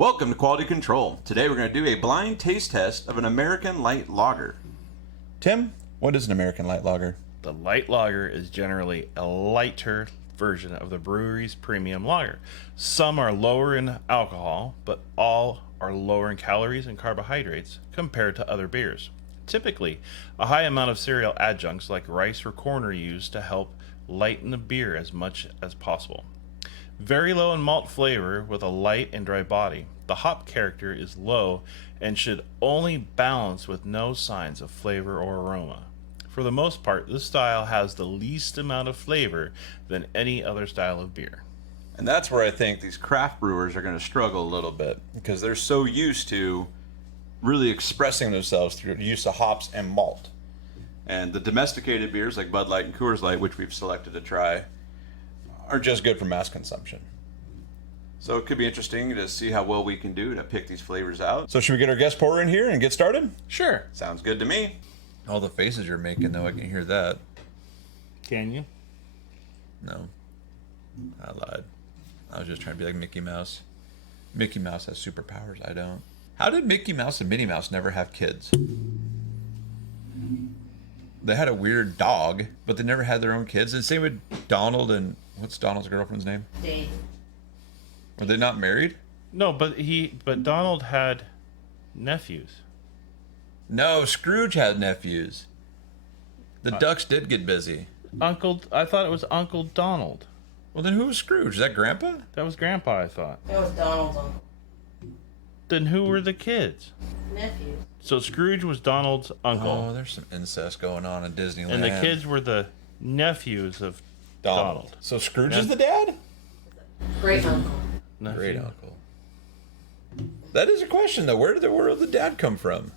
Welcome to Quality Control. Today we're going to do a blind taste test of an American light lager. Tim, what is an American light lager? The light lager is generally a lighter version of the brewery's premium lager. Some are lower in alcohol, but all are lower in calories and carbohydrates compared to other beers. Typically, a high amount of cereal adjuncts like rice or corn are used to help lighten the beer as much as possible. Very low in malt flavor with a light and dry body. The hop character is low and should only balance with no signs of flavor or aroma. For the most part, this style has the least amount of flavor than any other style of beer. And that's where I think these craft brewers are going to struggle a little bit because they're so used to really expressing themselves through the use of hops and malt. And the domesticated beers like Bud Light and Coors Light, which we've selected to try, are just good for mass consumption. So it could be interesting to see how well we can do to pick these flavors out. So should we get our guest pourer in here and get started? Sure. Sounds good to me. All the faces you're making, though, I can hear that. Can you? No. I lied. I was just trying to be like Mickey Mouse. Mickey Mouse has superpowers. I don't. How did Mickey Mouse and Minnie Mouse never have kids? They had a weird dog, but they never had their own kids. And same with Donald and... What's Donald's girlfriend's name? Dave. Were they not married? No, but Donald had nephews. No, Scrooge had nephews. The ducks did get busy. I thought it was Uncle Donald. Well, then who was Scrooge? Is that Grandpa? That was Grandpa, I thought. That was Donald's uncle. Then who were the kids? Nephews. So Scrooge was Donald's uncle. Oh, there's some incest going on in Disneyland. And the kids were the nephews of Donald. So Scrooge is the dad? Great uncle. Nephew. Great uncle. That is a question, though. Where did the dad come from?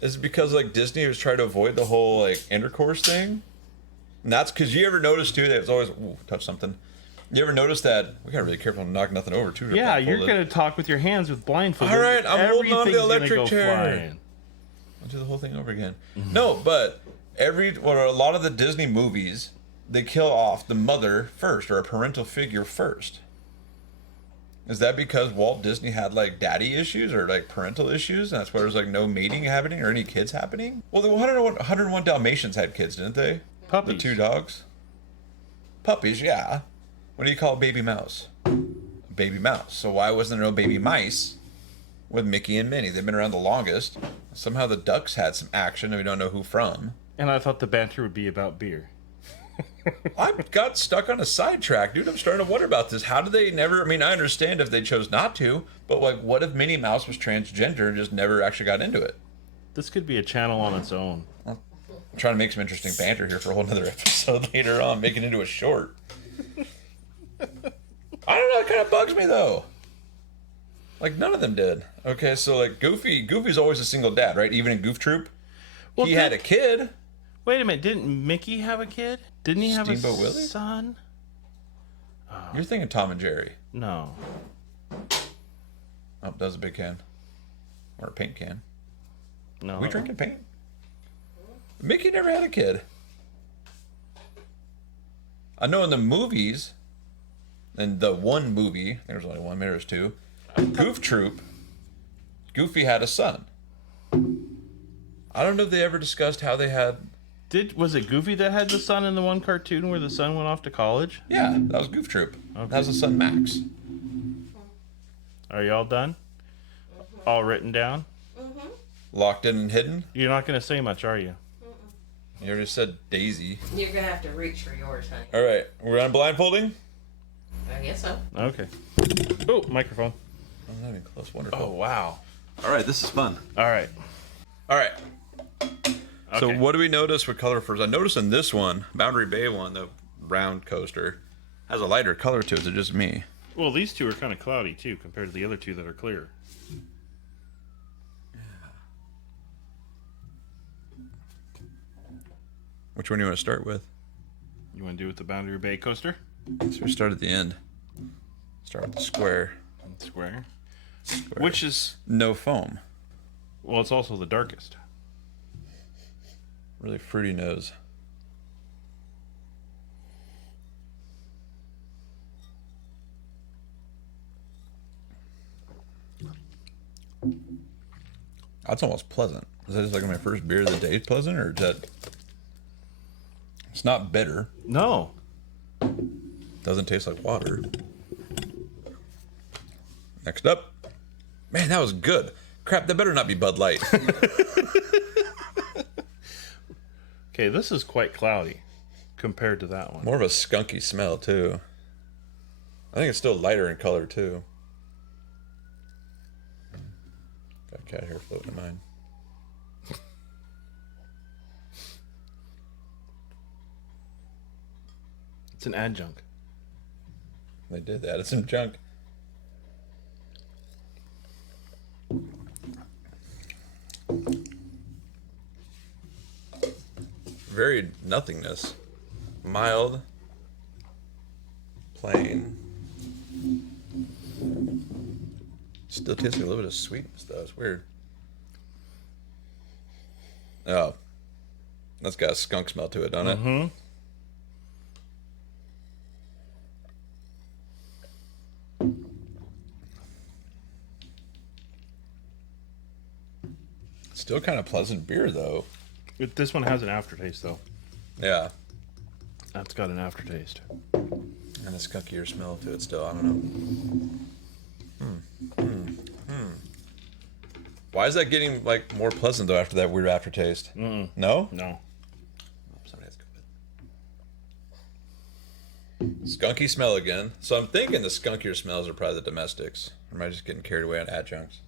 Is it because like Disney was trying to avoid the whole like intercourse thing? And that's because you ever notice too that it's always touch something. You ever notice that we gotta be really careful to knock nothing over too? Yeah, you're gonna talk with your hands with blindfolded. All right, I'm holding on to the electric chair. Flying. I'll do the whole thing over again. No, but a lot of the Disney movies, they kill off the mother first or a parental figure first. Is that because Walt Disney had like daddy issues or like parental issues, and that's why there's like no mating happening or any kids happening? Well, the 101 Dalmatians had kids, didn't they? Puppies. The two dogs. Puppies, yeah. What do you call a baby mouse? A baby mouse. So why wasn't there no baby mice with Mickey and Minnie? They've been around the longest. Somehow the ducks had some action, and we don't know who from. And I thought the banter would be about beer. I got stuck on a sidetrack, dude. I'm starting to wonder about this. How did they never... I mean, I understand if they chose not to, but like, what if Minnie Mouse was transgender and just never actually got into it? This could be a channel on its own. I'm trying to make some interesting banter here for a whole nother episode later on, make it into a short. I don't know, it kind of bugs me, though. Like, none of them did. Okay, so, like, Goofy's always a single dad, right? Even in Goof Troop? Well, he had a kid. Wait a minute, didn't Mickey have a kid? Didn't he have Steamboat a Willie? son? You're thinking Tom and Jerry. No. Oh, that was a big can. Or a paint can. No. Are we drinking paint? Mickey never had a kid. I know in the movies, in the one movie, I think there's only one, maybe there's two, Goof Troop, Goofy had a son. I don't know if they ever discussed how they had... Was it Goofy that had the son in the one cartoon where the son went off to college? Yeah, that was Goof Troop. Okay. That was his son Max. Are y'all done? All written down? Locked in and hidden? You're not going to say much, are you? You already said Daisy. You're gonna have to reach for yours, honey. All right, we're on blindfolding? I guess so. Okay. Oh, microphone. I'm not even close. Wonderful. Oh, wow. All right, this is fun. All right. All right. So Okay. what do we notice with color first? I noticed in this one, Boundary Bay one, the round coaster, has a lighter color to it. Is it just me? Well, these two are kind of cloudy, too, compared to the other two that are clear. Which one do you want to start with? You want to do with the Boundary Bay coaster? So we start at the end. Start with the square. Square. Square. Which is, No foam. well, it's also the darkest. Really fruity nose. That's almost pleasant. Is that just like my first beer of the day pleasant, or is that? It's not bitter. No. Doesn't taste like water. Next up. Man, that was good. Crap, that better not be Bud Light. Okay, this is quite cloudy compared to that one. More of a skunky smell, too. I think it's still lighter in color, too. Got cat hair floating in mine. It's an adjunct. They did that. It's some junk. Very nothingness. Mild. Plain. Still tastes like a little bit of sweetness, though. It's weird. Oh. That's got a skunk smell to it, don't it? Mm-hmm. Still kind of pleasant beer, though. This one has an aftertaste, though. Yeah. That's got an aftertaste. And a skunkier smell to it still. I don't know. Why is that getting, like, more pleasant, though, after that weird aftertaste? Mm-mm. No? No. Somebody has COVID. Skunky smell again. So I'm thinking the skunkier smells are probably the domestics. Or am I just getting carried away on adjuncts?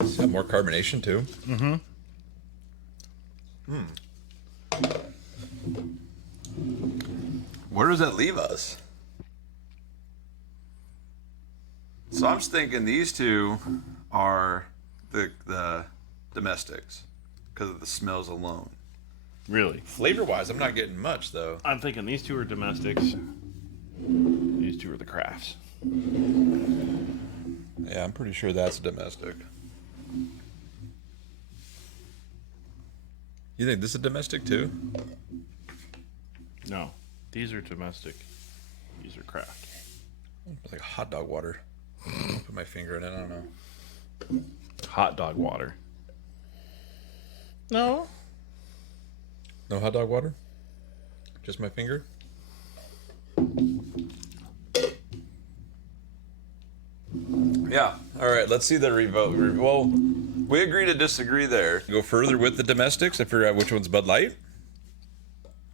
It's got more carbonation, too. Mm-hmm. Where does that leave us? So I'm thinking these two are the domestics because of the smells alone. Really? Flavor-wise, I'm not getting much, though. I'm thinking these two are domestics. These two are the crafts. Yeah, I'm pretty sure that's a domestic. You think this is a domestic, too? No. These are domestic. These are craft. It's like hot dog water. Put my finger in it, I don't know. Hot dog water. No. No hot dog water? Just my finger? Yeah. All right. Let's see the revote. Well, we agree to disagree there. Go further with the domestics. I figure out which one's Bud Light.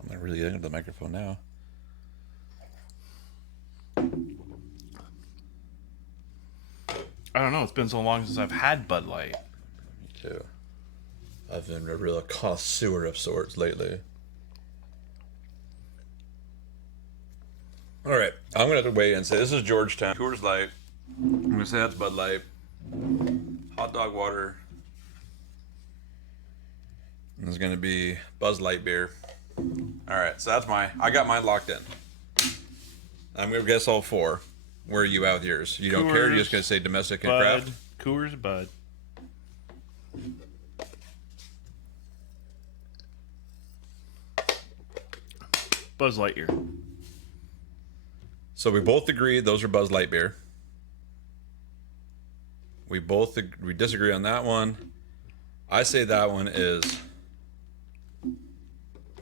I'm not really getting into the microphone now. I don't know. It's been so long since I've had Bud Light. Me too. I've been a real connoisseur of sorts lately. All right. I'm going to have to weigh in and say this is Georgetown. Coors Light. I'm going to say that's Bud Light. Hot dog water. And there's going to be Buzz Light beer. All right. So that's I got mine locked in. I'm going to guess all four. Where are you at with yours? You don't care? You're just going to say domestic and Bud, craft? Coors, Bud. Buzz Lightyear. So we both agree those are Buzz Light beer. We disagree on that one. I say that one is.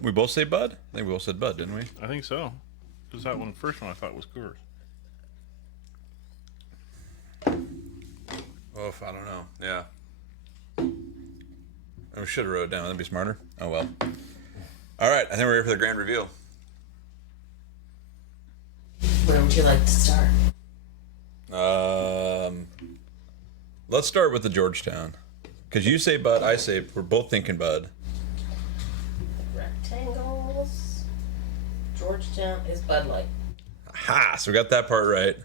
We both say Bud? I think we both said Bud, didn't we? I think so. Because that one, first one I thought was Coors. Oh, I don't know. Yeah. I should have wrote it down. That'd be smarter. Oh, well. All right. I think we're ready for the grand reveal. Where would you like to start? Let's start with the Georgetown. Because you say Bud, I say we're both thinking Bud. Rectangles. Georgetown is Bud Light. Ha! So we got that part right.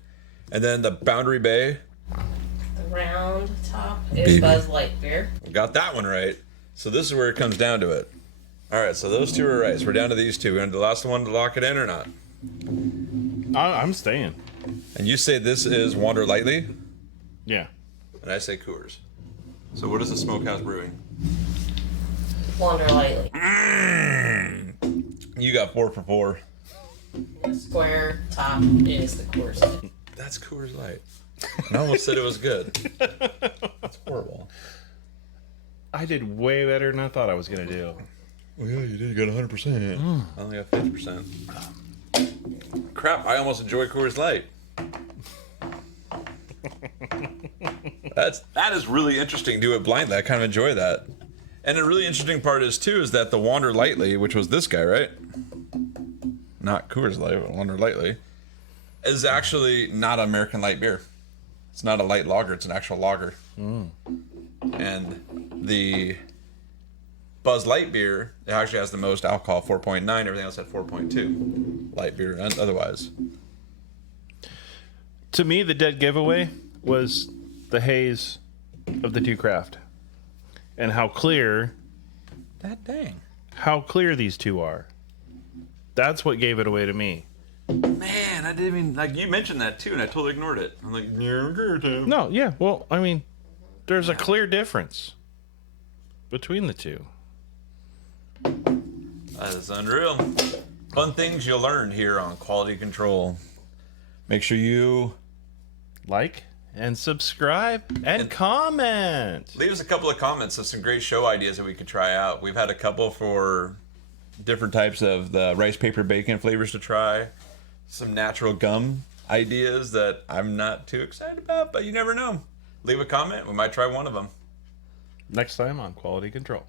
And then the Boundary Bay. The round top is Baby. Buzz Light beer. We got that one right. So this is where it comes down to it. All right, so those two are right. So we're down to these two. We want the last one to lock it in or not? I'm staying. And you say this is Wander Lightly, Yeah. and I say Coors. So what is the Smokehouse Brewing? Wander Lightly. You got 4 for 4. The square top is the Coors Light. That's Coors Light. I almost said it was good. That's horrible. I did way better than I thought I was going to do. Well, yeah, you did. You got 100%. I only got 50%. Crap, I almost enjoy Coors Light. That is really interesting. Do it blindly. I kind of enjoy that. And a really interesting part is that the Wander Lightly, which was this guy, right? Not Coors Light, but Wander Lightly, is actually not an American light beer. It's not a light lager. It's an actual lager. And the Buzz Light beer, it actually has the most alcohol, 4.9. Everything else had 4.2. Light beer and otherwise. To me, the dead giveaway was the haze of the two craft. And how clear these two are. That's what gave it away to me. Man, I didn't even, like, you mentioned that too, and I totally ignored it. I'm like, No, yeah, well, I mean, there's a clear difference between the two. That is unreal. Fun things you'll learn here on Quality Control. Make sure you Like and subscribe and comment. leave us a couple of comments of some great show ideas that we could try out. We've had a couple for different types of the rice paper bacon flavors to try. Some natural gum ideas that I'm not too excited about, but you never know. Leave a comment. We might try one of them. Next time on Quality Control.